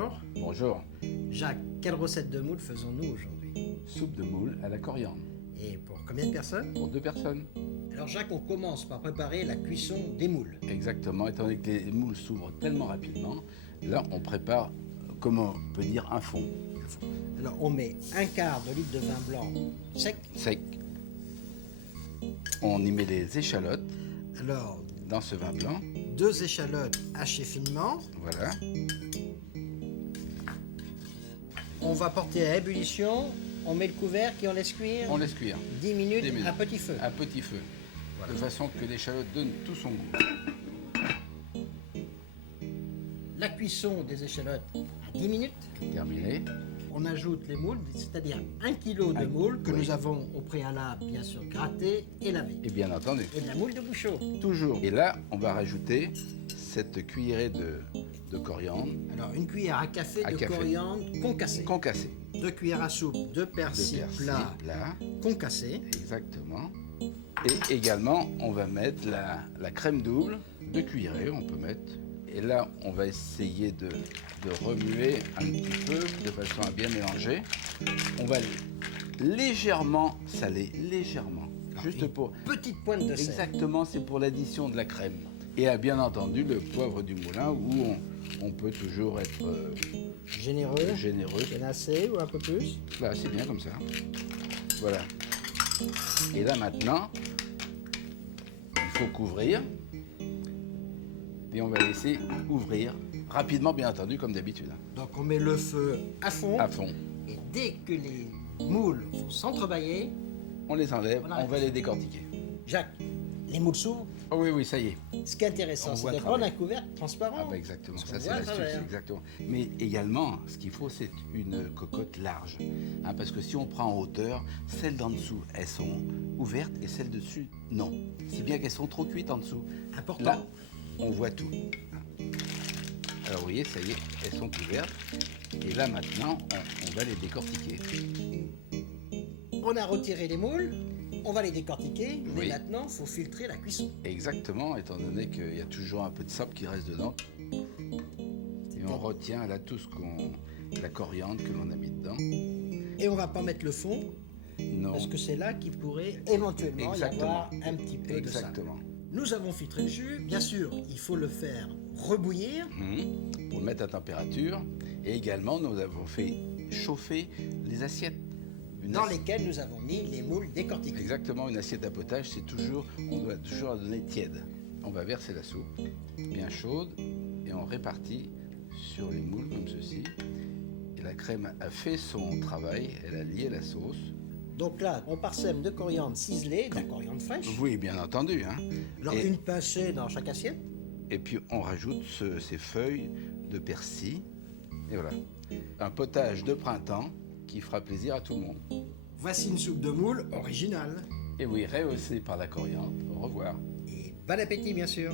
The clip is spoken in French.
Bonjour. Bonjour. Jacques, quelle recette de moule faisons-nous aujourd'hui? Soupe de moule à la coriandre. Et pour combien de personnes? Pour 2 personnes. Alors Jacques, on commence par préparer la cuisson des moules. Exactement. Étant donné que les moules s'ouvrent tellement rapidement, là, on prépare, comment on peut dire, un fond. Alors on met un quart de litre de vin blanc sec. Sec. On y met les échalotes Alors dans ce vin blanc. 2 échalotes hachées finement. Voilà. On va porter à ébullition. On met le couvercle et on laisse cuire. On laisse cuire. 10 minutes, 10 minutes. à petit feu. À petit feu. Voilà. De façon que l'échalote donne tout son goût. La cuisson des échalotes à 10 minutes. Terminé. On ajoute les moules, c'est-à-dire 1 kg de moules que oui. nous avons au préalable, bien sûr, gratté et lavé. Et bien entendu. Et de la moule de bouchot. Toujours. Et là, on va rajouter cette cuillerée de coriandre Alors, une cuillère à café À de café. coriandre concassée. concassée. 2 cuillères à soupe de De persil persil plat plat. concassé. Exactement. Et également, on va mettre la crème double, 2 cuillerées, on peut mettre. Et là, on va essayer de remuer un petit peu de façon à bien mélanger. On va légèrement saler, légèrement. Juste pour... Petite pointe de sel. Exactement, c'est pour l'addition de la crème. Et bien entendu, le poivre du moulin où on peut toujours être Généreux. généreux. Il y en a assez ou un peu plus? Là, c'est bien comme ça. Voilà. Et là, maintenant, il faut couvrir. Et on va laisser ouvrir rapidement, bien entendu, comme d'habitude. Donc, on met le feu à fond. À fond. Et dès que les moules vont s'entrebâiller, On les enlève, On arrête. on va les décortiquer. Jacques, les moules s'ouvrent. Oh oui, oui, ça y est. Ce qui est intéressant, On c'est voit de à travers. prendre un couvercle transparent. Ah bah exactement, Parce ça qu'on c'est voit à l'astuce, travers. exactement. Mais également, ce qu'il faut, c'est une cocotte large. Hein, parce que si on prend en hauteur, celles d'en dessous, elles sont ouvertes et celles dessus, non. Si bien qu'elles sont trop cuites en dessous. Important. Là, on voit tout. Alors vous voyez, ça y est, elles sont ouvertes. Et là maintenant, on va les décortiquer. On a retiré les moules, on va les décortiquer, mais Oui. maintenant, il faut filtrer la cuisson. Exactement, étant donné qu'il y a toujours un peu de sable qui reste dedans. Et on retient là tout la coriandre que l'on a mis dedans. Et on va pas mettre le fond, Non. parce que c'est là qu'il pourrait éventuellement y avoir un petit peu de sable. Exactement. Nous avons filtré le jus, bien sûr, il faut le faire rebouillir. Pour le mettre à température. Et également, nous avons fait chauffer les assiettes. Dans lesquels nous avons mis les moules décortiquées. Exactement, une assiette à potage, on doit toujours la donner tiède. On va verser la soupe bien chaude et on répartit sur les moules comme ceci. Et la crème a fait son travail, elle a lié la sauce. Donc là, on parsème de coriandre ciselée, de la coriandre fraîche. Oui, bien entendu. Hein. Alors Et- une pincée dans chaque assiette. Et puis on rajoute ces feuilles de persil. Et voilà. Un potage de printemps qui fera plaisir à tout le monde. Voici une soupe de moules originale. Et oui, rehaussé par la coriandre. Au revoir. Et bon appétit, bien sûr.